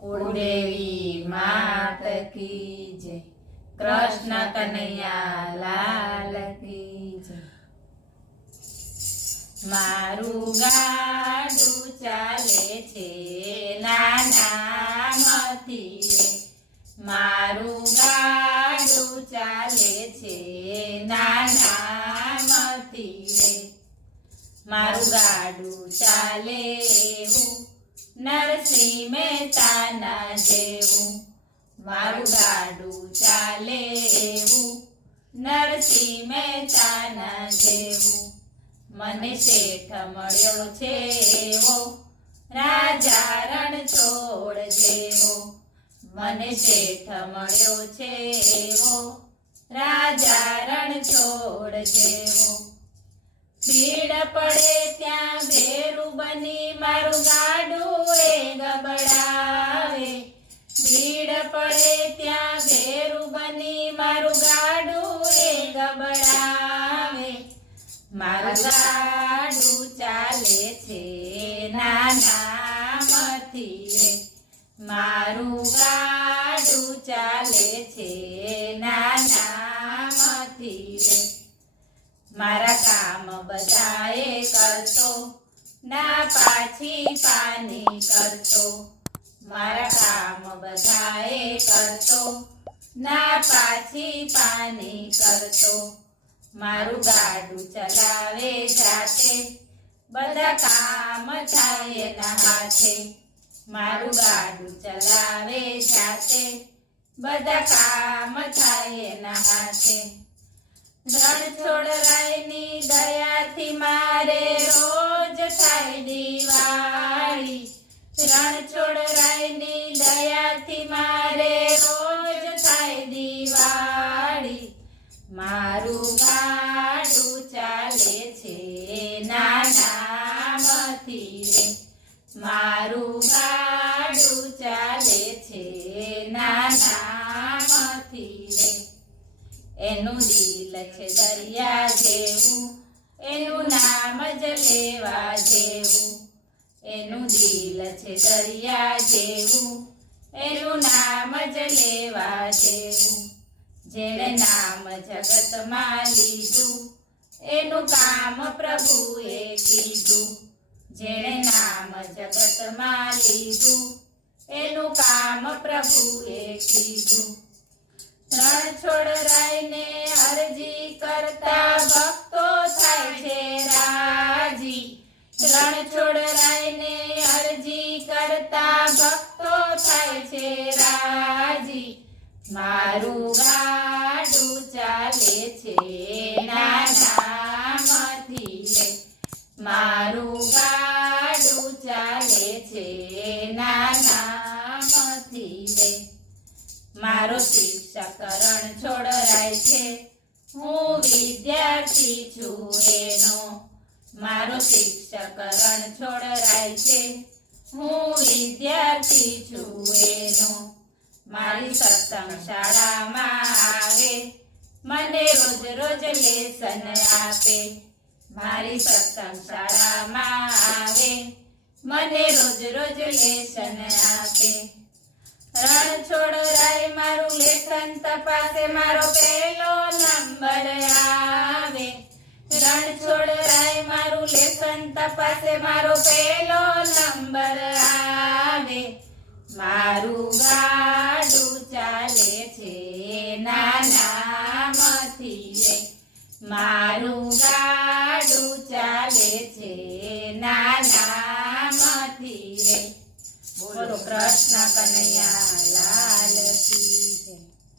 કુળદેવી માત કી જય, કૃષ્ણ કનૈયા લાલ કી જય. મારું ગાડું ચાલે છે નાનામાંથી રે, મારું ગાડું ચાલે છે નાનામાંથી રે. મારું ગાડું ચાલે એવું નરસિંહ મહેતાના જેવું, મારું ગાડું ચાલે એવું નરસિંહ મહેતાના જેવું. મને શેઠ મળ્યો છે એવો રાજા રણછોડ જેવો, મને શેઠ મળ્યો છે એવો રાજા રણછોડ જેવો. ભીડ પડે ત્યાં ભેરું બની મારું ગાડું એ ગબડાવે, ભીડ પડે ત્યાં ભેરું બની મારું ગાડું એ ગબડાવે. મારું ગાડું ચાલે છે નાનામાંથી રે, મારું ગાડું ચાલે છે નાનામાંથી રે. મારા કામ બધાએ કરતો, ના પાછી પાની કરતો, મારા કામ બધાએ કરતો, ના પાછી પાની કરતો. મારું ગાડું ચલાવે જાતે, બધા કામ થાય એના હાથે. મારું ગાડું ચલાવે જાતે, બધા કામ થાય એના હાથે. રણછોડરાયની દયાથી મારે રોજ થાય દિવાળી, રણછોડરાયની દયાથી મારે રોજ થાય દિવાળી. મારું ગાડું ચાલે છે નાનામાંથી રે, મારું ગાડું ચાલે છે નાનામાંથી રે. એનું દિલ છે દરિયા જેવું, એનું નામ જ લેવા જેવું, એનું દિલ છે દરિયા જેવું, એનું નામ જ લેવા જેવું. જેણે નામ જગતમાં લીધું એનું કામ પ્રભુએ કીધું, જેણે નામ જગતમાં લીધું એનું કામ પ્રભુએ કીધું. રણછોડરાયને અરજી કરતા ભક્તો થાય છે રાજી, રણછોડરાયને અરજી કરતા ભક્તો થાય છે રાજી. મારું ગાડું ચાલે છે નાનામાંથી રે, મારું ગાડું ચાલે છે નાનામાંથી રે. મારો શિક્ષક રણછોડરાય છે, હું વિદ્યાર્થી છું એનો, મારો શિક્ષક રણછોડરાય છે, હું વિદ્યાર્થી છું એનો. મારી સત્સંગ શાળામાં આવે, મને રોજ રોજ લેસન આપે, મારી સત્સંગ શાળામાં આવે, મને રોજ રોજ લેસન આપે. રણછોડરાય મારું લેસન તપાસે, મારો પહેલો નંબર આવે, રણછોડરાય મારું લેસન તપાસે, મારો પહેલો નંબર આવે. મારું ગાડું ચાલે છે નાનામાંથી રે, મારું ગાડું ચાલે છે નાનામાંથી રે. બોલો કૃષ્ણ કનૈયા